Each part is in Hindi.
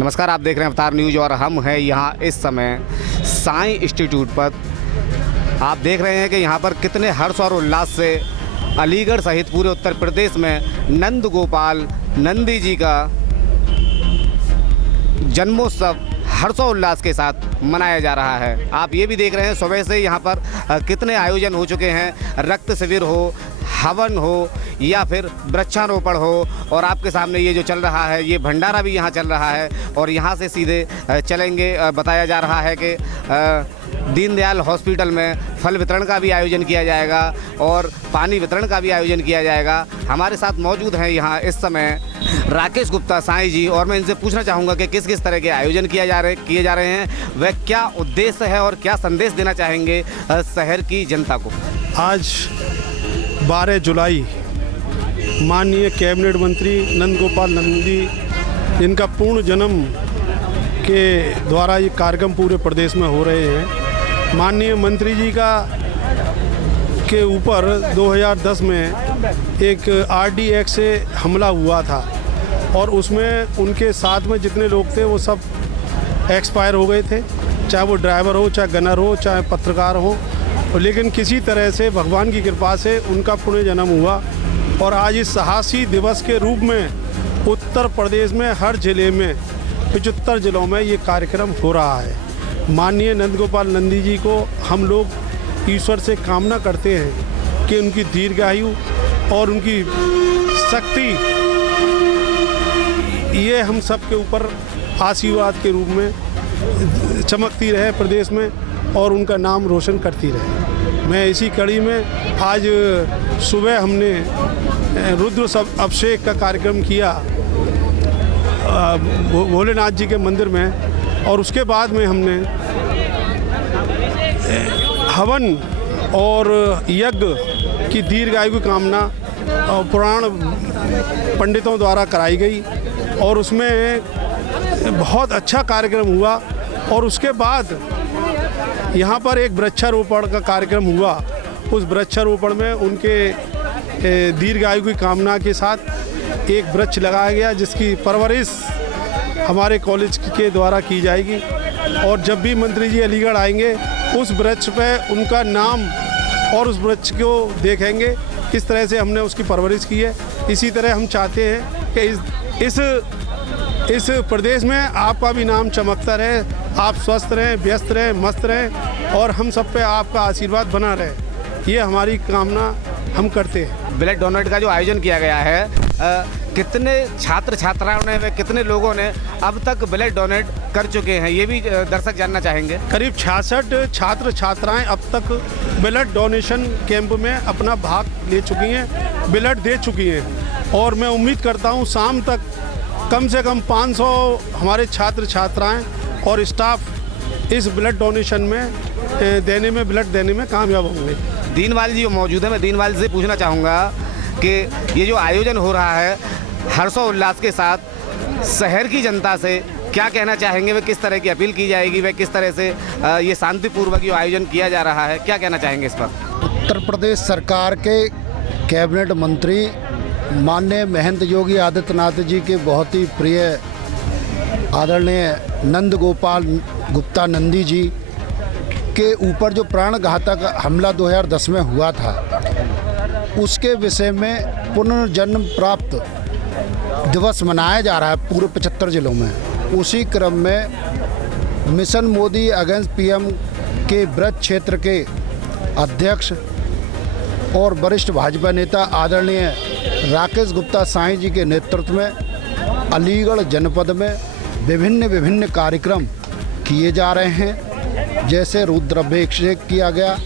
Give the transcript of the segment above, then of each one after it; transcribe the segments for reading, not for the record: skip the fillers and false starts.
नमस्कार, आप देख रहे हैं अवतार न्यूज़ और हम हैं यहाँ इस समय साईं इंस्टीट्यूट पर। आप देख रहे हैं कि यहाँ पर कितने हर्ष और उल्लास से अलीगढ़ सहित पूरे उत्तर प्रदेश में नंद गोपाल नंदी जी का जन्मोत्सव हर्षोल्लास के साथ मनाया जा रहा है। आप ये भी देख रहे हैं सुबह से यहाँ पर कितने आयोजन हो चुके हैं, रक्त शिविर हो, हवन हो या फिर वृक्षारोपण हो, और आपके सामने ये जो चल रहा है ये भंडारा भी यहाँ चल रहा है। और यहाँ से सीधे चलेंगे, बताया जा रहा है कि दीनदयाल हॉस्पिटल में फल वितरण का भी आयोजन किया जाएगा और पानी वितरण का भी आयोजन किया जाएगा। हमारे साथ मौजूद हैं यहाँ इस समय राकेश गुप्ता साईं जी, और मैं इनसे पूछना चाहूँगा कि किस किस तरह के आयोजन किए जा रहे हैं, वह क्या उद्देश्य है और क्या संदेश देना चाहेंगे शहर की जनता को। आज 12 जुलाई माननीय कैबिनेट मंत्री नंद गोपाल नंदी, इनका पूर्ण जन्म के द्वारा ये कार्यक्रम पूरे प्रदेश में हो रहे हैं। माननीय मंत्री जी का के ऊपर 2010 में एक आरडी एक्ट से हमला हुआ था और उसमें उनके साथ में जितने लोग थे वो सब एक्सपायर हो गए थे, चाहे वो ड्राइवर हो, चाहे गनर हो, चाहे पत्रकार हो। लेकिन किसी तरह से भगवान की कृपा से उनका पुण्य जन्म हुआ और आज इस साहसी दिवस के रूप में उत्तर प्रदेश में हर ज़िले में 75 ज़िलों में ये कार्यक्रम हो रहा है। माननीय नंद गोपाल नंदी जी को हम लोग ईश्वर से कामना करते हैं कि उनकी दीर्घायु और उनकी शक्ति ये हम सब के ऊपर आशीर्वाद के रूप में चमकती रहे प्रदेश में और उनका नाम रोशन करती रहे। मैं इसी कड़ी में आज सुबह हमने रुद्र अभिषेक का कार्यक्रम किया भोलेनाथ जी के मंदिर में, और उसके बाद में हमने हवन और यज्ञ की दीर्घायु की कामना पुराण पंडितों द्वारा कराई गई और उसमें बहुत अच्छा कार्यक्रम हुआ। और उसके बाद यहाँ पर एक वृक्षारोपण का कार्यक्रम हुआ। उस वृक्षारोपण में उनके दीर्घायु की कामना के साथ एक वृक्ष लगाया गया जिसकी परवरिश हमारे कॉलेज के द्वारा की जाएगी। और जब भी मंत्री जी अलीगढ़ आएंगे उस वृक्ष पे उनका नाम और उस वृक्ष को देखेंगे किस तरह से हमने उसकी परवरिश की है। इसी तरह हम चाहते हैं कि इस प्रदेश में आपका भी नाम चमकता रहे, आप स्वस्थ रहें, व्यस्त रहें, मस्त रहें और हम सब पे आपका आशीर्वाद बना रहे। ये हमारी कामना हम करते हैं। ब्लड डोनेट का जो आयोजन किया गया है, कितने छात्र छात्राओं ने व कितने लोगों ने अब तक ब्लड डोनेट कर चुके हैं, ये भी दर्शक जानना चाहेंगे। करीब 66 छात्र छात्राएं अब तक ब्लड डोनेशन कैंप में अपना भाग ले चुकी हैं, ब्लड दे चुकी हैं और मैं उम्मीद करता हूं शाम तक कम से कम 500 हमारे छात्र छात्राएं और स्टाफ इस ब्लड डोनेशन में ब्लड देने में कामयाब होंगे। दीनवाल जी मौजूद है, मैं दीनवाल से पूछना चाहूँगा कि ये जो आयोजन हो रहा है हर्षोल्लास के साथ, शहर की जनता से क्या कहना चाहेंगे, वे किस तरह की अपील की जाएगी, वे किस तरह से ये शांतिपूर्वक ये आयोजन किया जा रहा है, क्या कहना चाहेंगे इस पर। उत्तर प्रदेश सरकार के कैबिनेट मंत्री माननीय महंत योगी आदित्यनाथ जी के बहुत ही प्रिय आदरणीय नंद गोपाल गुप्ता नंदी जी के ऊपर जो प्राणघातक हमला 2010 में हुआ था उसके विषय में पुनर्जन्म प्राप्त दिवस मनाया जा रहा है पूरे 75 ज़िलों में। उसी क्रम में मिशन मोदी अगेंस्ट पीएम के ब्रज क्षेत्र के अध्यक्ष और वरिष्ठ भाजपा नेता आदरणीय राकेश गुप्ता साईं जी के नेतृत्व में अलीगढ़ जनपद में विभिन्न कार्यक्रम किए जा रहे हैं। जैसे रुद्राभिषेक किया गया,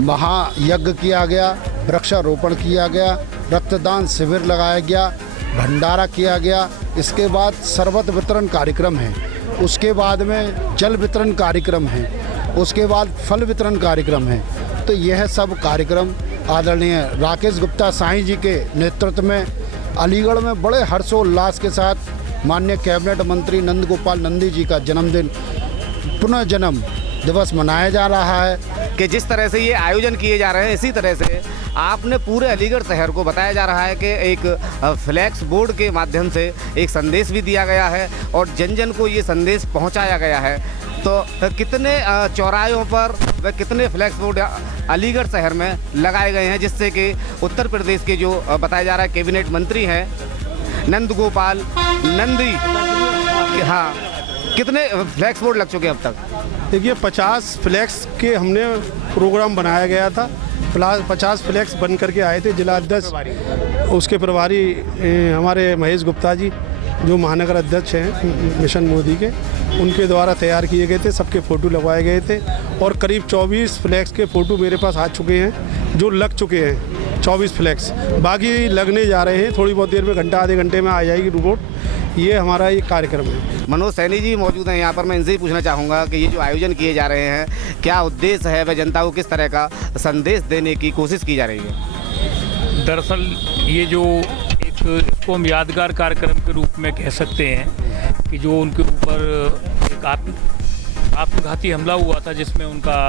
महायज्ञ किया गया, वृक्षारोपण किया गया, रक्तदान शिविर लगाया गया, भंडारा किया गया। इसके बाद शरबत वितरण कार्यक्रम है, उसके बाद में जल वितरण कार्यक्रम है, उसके बाद फल वितरण कार्यक्रम है। तो यह सब कार्यक्रम आदरणीय राकेश गुप्ता साईं जी के नेतृत्व में अलीगढ़ में बड़े हर्षोल्लास के साथ माननीय कैबिनेट मंत्री नंद गोपाल नंदी जी का जन्मदिन पुनर्जन्म दिवस मनाया जा रहा है। कि जिस तरह से ये आयोजन किए जा रहे हैं, इसी तरह से आपने पूरे अलीगढ़ शहर को बताया जा रहा है कि एक फ्लैक्स बोर्ड के माध्यम से एक संदेश भी दिया गया है और जन जन को ये संदेश पहुंचाया गया है। तो कितने चौराहों पर व कितने फ्लैक्स बोर्ड अलीगढ़ शहर में लगाए गए हैं, जिससे कि उत्तर प्रदेश के जो बताया जा रहा है कैबिनेट मंत्री हैं नंद गोपाल नंदी, हाँ, कितने फ्लैक्स बोर्ड लग चुके हैं अब तक? देखिए 50 फ्लैक्स के हमने प्रोग्राम बनाया गया था। 50 फ्लैक्स बन करके आए थे। जिला अध्यक्ष उसके प्रभारी हमारे महेश गुप्ता जी जो महानगर अध्यक्ष हैं मिशन मोदी के, उनके द्वारा तैयार किए गए थे। सबके फ़ोटो लगवाए गए थे और करीब 24 फ्लैक्स के फ़ोटो मेरे पास आ चुके हैं, जो लग चुके हैं 24 फ्लैक्स। बाकी लगने जा रहे हैं, थोड़ी बहुत देर में, घंटा आधे घंटे में आ जाएगी रिपोर्ट। ये हमारा एक कार्यक्रम है। मनोज सैनी जी मौजूद हैं यहाँ पर। मैं इनसे ही पूछना चाहूँगा कि ये जो आयोजन किए जा रहे हैं, क्या उद्देश्य है व जनता को किस तरह का संदेश देने की कोशिश की जा रही है? दरअसल ये जो इसको हम यादगार कार्यक्रम के रूप में कह सकते हैं कि जो उनके ऊपर एक आत्मघाती हमला हुआ था, जिसमें उनका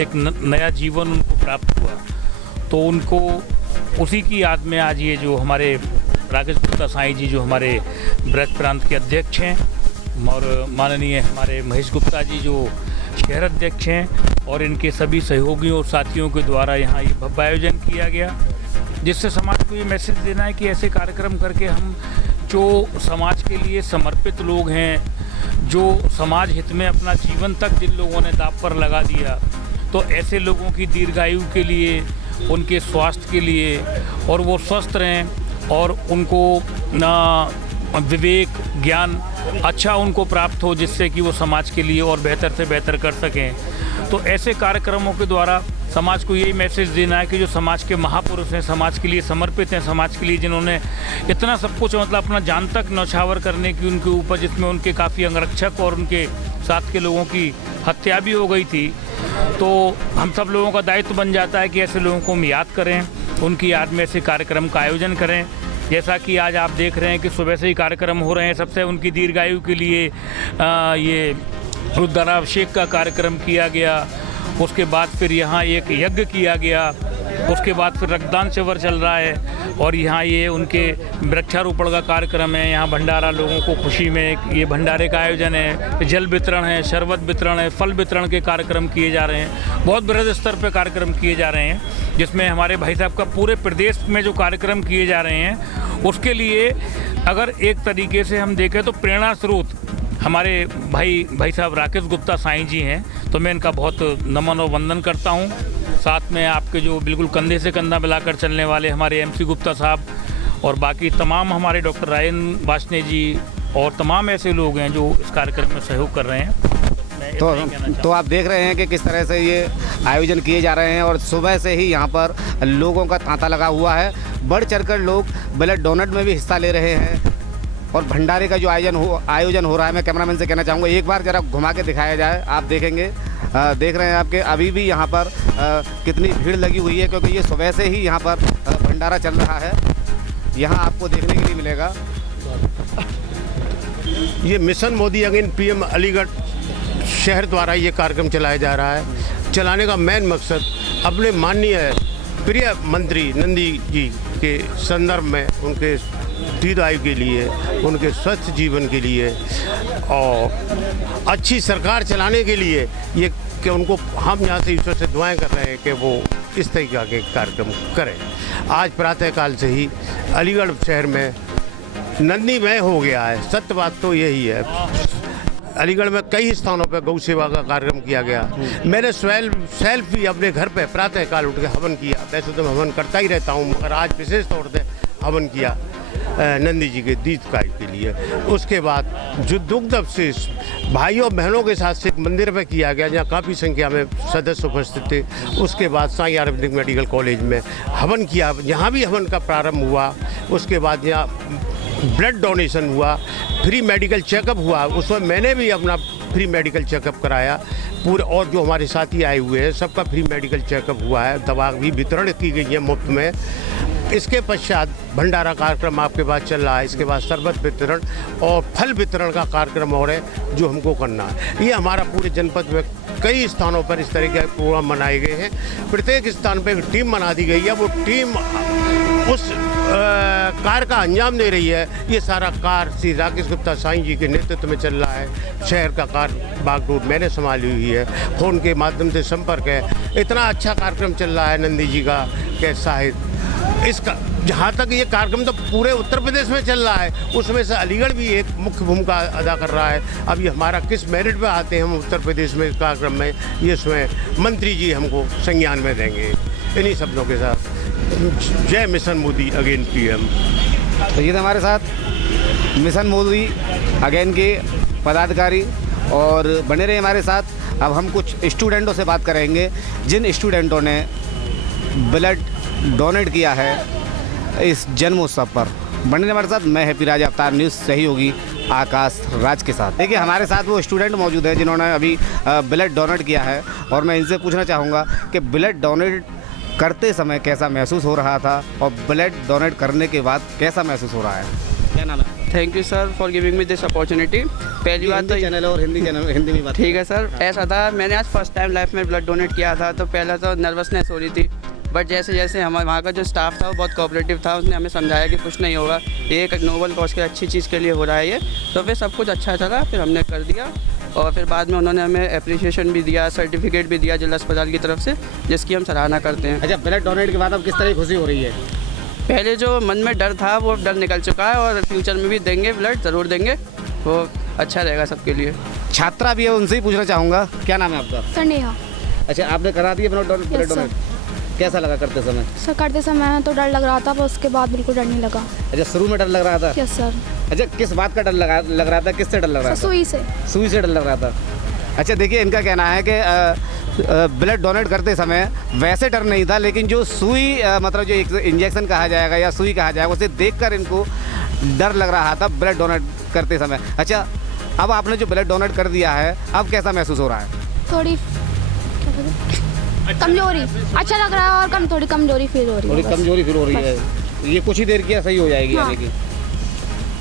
एक नया जीवन उनको प्राप्त हुआ, तो उनको उसी की याद में आज ये जो हमारे राकेश गुप्ता साईं जी जो हमारे ब्रज प्रांत के अध्यक्ष हैं और माननीय हमारे महेश गुप्ता जी जो शहर अध्यक्ष हैं और इनके सभी सहयोगियों और साथियों के द्वारा यहाँ ये भव्य आयोजन किया गया, जिससे समाज को ये मैसेज देना है कि ऐसे कार्यक्रम करके हम जो समाज के लिए समर्पित लोग हैं, जो समाज हित में अपना जीवन तक जिन लोगों ने दांव पर लगा दिया, तो ऐसे लोगों की दीर्घायु के लिए, उनके स्वास्थ्य के लिए, और वो स्वस्थ रहें और उनको ना विवेक ज्ञान अच्छा उनको प्राप्त हो, जिससे कि वो समाज के लिए और बेहतर से बेहतर कर सकें। तो ऐसे कार्यक्रमों के द्वारा समाज को यही मैसेज देना है कि जो समाज के महापुरुष हैं, समाज के लिए समर्पित हैं, समाज के लिए जिन्होंने इतना सब कुछ मतलब अपना जान तक न्यौछावर करने की उनके ऊपर, जिसमें उनके काफ़ी अंगरक्षक और उनके साथ के लोगों की हत्या भी हो गई थी, तो हम सब लोगों का दायित्व बन जाता है कि ऐसे लोगों को हम याद करें, उनकी याद में ऐसे कार्यक्रम का आयोजन करें। जैसा कि आज आप देख रहे हैं कि सुबह से ही कार्यक्रम हो रहे हैं। सबसे उनकी दीर्घायु के लिए ये रुद्राभिषेक का कार्यक्रम किया गया, उसके बाद फिर यहाँ एक यज्ञ किया गया, उसके बाद फिर रक्तदान शिविर चल रहा है और यहाँ ये उनके वृक्षारोपण का कार्यक्रम है। यहाँ भंडारा, लोगों को खुशी में ये भंडारे का आयोजन है, जल वितरण है, शरबत वितरण है, फल वितरण के कार्यक्रम किए जा रहे हैं। बहुत बृहद स्तर पर कार्यक्रम किए जा रहे हैं, जिसमें हमारे भाई साहब का पूरे प्रदेश में जो कार्यक्रम किए जा रहे हैं, उसके लिए अगर एक तरीके से हम देखें तो प्रेरणा स्रोत हमारे भाई साहब राकेश गुप्ता साईं जी हैं। तो मैं इनका बहुत नमन और वंदन करता हूं। साथ में आपके जो बिल्कुल कंधे से कंधा मिलाकर चलने वाले हमारे एमसी गुप्ता साहब और बाकी तमाम हमारे डॉक्टर रायन वाशने जी और तमाम ऐसे लोग हैं जो इस कार्यक्रम में सहयोग कर रहे हैं। तो आप देख रहे हैं कि किस तरह से ये आयोजन किए जा रहे हैं और सुबह से ही यहाँ पर लोगों का तांता लगा हुआ है। बढ़ चढ़कर लोग ब्लड डोनेट में भी हिस्सा ले रहे हैं और भंडारे का जो आयोजन हो रहा है, मैं कैमरामैन से कहना चाहूँगा एक बार ज़रा घुमा के दिखाया जाए। आप देखेंगे, देख रहे हैं आपके अभी भी यहाँ पर कितनी भीड़ लगी हुई है, क्योंकि ये सुबह से ही यहाँ पर भंडारा चल रहा है। यहाँ आपको देखने के लिए मिलेगा। ये mission Modi again PM Aligarh शहर द्वारा ये कार्यक्रम चलाया जा रहा है। चलाने का मेन मकसद अपने माननीय प्रिय मंत्री नंदी जी के संदर्भ में, उनके दीर्घायु के लिए, उनके स्वस्थ जीवन के लिए और अच्छी सरकार चलाने के लिए, ये कि उनको हम यहाँ से ईश्वर से दुआएं कर रहे हैं कि वो इस तरीके के कार्यक्रम करें। आज प्रातःकाल से ही अलीगढ़ शहर में नंदीमय हो गया है। सत्य बात तो यही है। अलीगढ़ में कई स्थानों पर गौ सेवा का कार्यक्रम किया गया। मैंने सेल्फ भी अपने घर पे प्रातःकाल उठ के हवन किया। वैसे तो मैं हवन करता ही रहता हूँ, मगर आज विशेष तौर से हवन किया नंदी जी के दीर्घायु के लिए। उसके बाद जो दुग्ध अवशेष भाइयों बहनों के साथ एक मंदिर में किया गया, जहाँ काफ़ी संख्या में सदस्य उपस्थित थे। उसके बाद साईं आयुर्वेदिक मेडिकल कॉलेज में हवन किया, यहाँ भी हवन का प्रारंभ हुआ। उसके बाद यहाँ ब्लड डोनेशन हुआ, फ्री मेडिकल चेकअप हुआ, उसमें मैंने भी अपना फ्री मेडिकल चेकअप कराया पूरे, और जो हमारे साथी आए हुए हैं सबका फ्री मेडिकल चेकअप हुआ है। दवा भी वितरण की गई है मुफ्त में। इसके पश्चात भंडारा कार्यक्रम आपके पास चल रहा है, इसके बाद शरबत वितरण और फल वितरण का कार्यक्रम और है जो हमको करना है। ये हमारा पूरे जनपद में कई स्थानों पर इस तरह के प्रोग्राम मनाए गए हैं। प्रत्येक स्थान पर एक टीम बना दी गई है, वो टीम उस कार्य का अंजाम दे रही है। ये सारा कार्य श्री राकेश गुप्ता साईं जी के नेतृत्व में चल रहा है। शहर का कार्य बागडोर मैंने संभाली हुई है, फ़ोन के माध्यम से संपर्क है। इतना अच्छा कार्यक्रम चल रहा है नंदी जी का कैसा है इसका। जहाँ तक ये कार्यक्रम तो पूरे उत्तर प्रदेश में चल रहा है, उसमें से अलीगढ़ भी एक मुख्य भूमिका अदा कर रहा है। अब ये हमारा किस मेरिट पे आते हैं हम उत्तर प्रदेश में इस कार्यक्रम में, ये इसमें मंत्री जी हमको संज्ञान में देंगे। इन्हीं शब्दों के साथ जय मिशन मोदी अगेन पीएम। तो ये थे हमारे साथ मिशन मोदी अगेन के पदाधिकारी और बने रहे हमारे साथ। अब हम कुछ स्टूडेंटों से बात करेंगे जिन स्टूडेंटों ने ब्लड डोनेट किया है इस जन्मोत्सव पर। बने रहे हमारे साथ। मैं हैप्पी राज, अवतार न्यूज़ सहयोगी आकाश राज के साथ। देखिए हमारे साथ वो स्टूडेंट मौजूद हैं जिन्होंने अभी ब्लड डोनेट किया है और मैं इनसे पूछना चाहूँगा कि ब्लड डोनेट करते समय कैसा महसूस हो रहा था और ब्लड डोनेट करने के बाद कैसा महसूस हो रहा है। क्या नाम है? Thank you sir for giving me this opportunity. पहली बात तो चैनल और हिंदी चैनल, हिंदी में बात। ठीक है सर, ऐसा था मैंने आज फर्स्ट टाइम लाइफ में ब्लड डोनेट किया था, तो पहले तो नर्वसनेस हो रही थी, बट जैसे जैसे हमारे वहाँ का जो स्टाफ था वो बहुत कोऑपरेटिव था, उसने हमें समझाया कि कुछ नहीं होगा, ये एक नोबल कॉज के अच्छी चीज़ के लिए हो रहा है ये। तो फिर सब कुछ अच्छा चला, फिर हमने कर दिया और फिर बाद में उन्होंने हमें एप्रिसिएशन भी दिया, सर्टिफिकेट भी दिया जिला अस्पताल की तरफ से, जिसकी हम सराहना करते हैं। अच्छा, ब्लड डोनेट के बाद अब किस तरह की खुशी हो रही है? पहले जो मन में डर था वो डर निकल चुका है और फ्यूचर में भी देंगे, ब्लड ज़रूर देंगे, वो अच्छा रहेगा सबके लिए। छात्रा भी है, उनसे ही पूछना चाहूँगा, क्या नाम है आपका? सर नेहा। अच्छा, आपने करा दिया ब्लड Yes, डोनेट? कैसा लगा करते समय? सर करते समय तो डर लग रहा था, पर उसके बाद बिल्कुल डर नहीं लगा। अच्छा, शुरू में डर लग रहा था? Yes sir. अच्छा, किस बात का डर लग रहा था? किससे डर लग रहा सर था? सुई से। सुई से डर लग रहा था। अच्छा, देखिए इनका कहना है कि ब्लड डोनेट करते समय वैसे डर नहीं था, लेकिन जो सुई मतलब जो एक इंजेक्शन कहा जाएगा या सुई कहा जाएगा उसे देखकर इनको डर लग रहा था ब्लड डोनेट करते समय। अच्छा, अब आपने जो ब्लड डोनेट कर दिया है अब कैसा महसूस हो रहा है? थोड़ी कमजोरी, अच्छा लग रहा है और थोड़ी कमजोरी फील हो रही है। थोड़ी कमजोरी फील हो रही है, ये कुछ ही देर की सही हो जाएगी। हाँ। यानी कि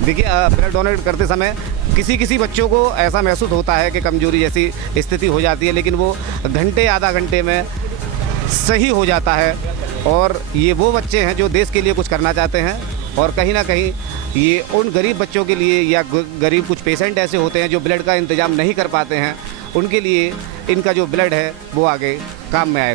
देखिए ब्लड डोनेट करते समय किसी बच्चों को ऐसा महसूस होता है कि कमजोरी जैसी स्थिति हो जाती है, लेकिन वो घंटे आधा घंटे में सही हो जाता है। और ये वो बच्चे हैं जो देश के लिए कुछ करना चाहते हैं और कहीं ना कहीं ये उन गरीब बच्चों के लिए या गरीब कुछ पेशेंट ऐसे होते हैं जो ब्लड का इंतज़ाम नहीं कर पाते हैं, उनके लिए इनका जो ब्लड है वो आगे काम में आएगा।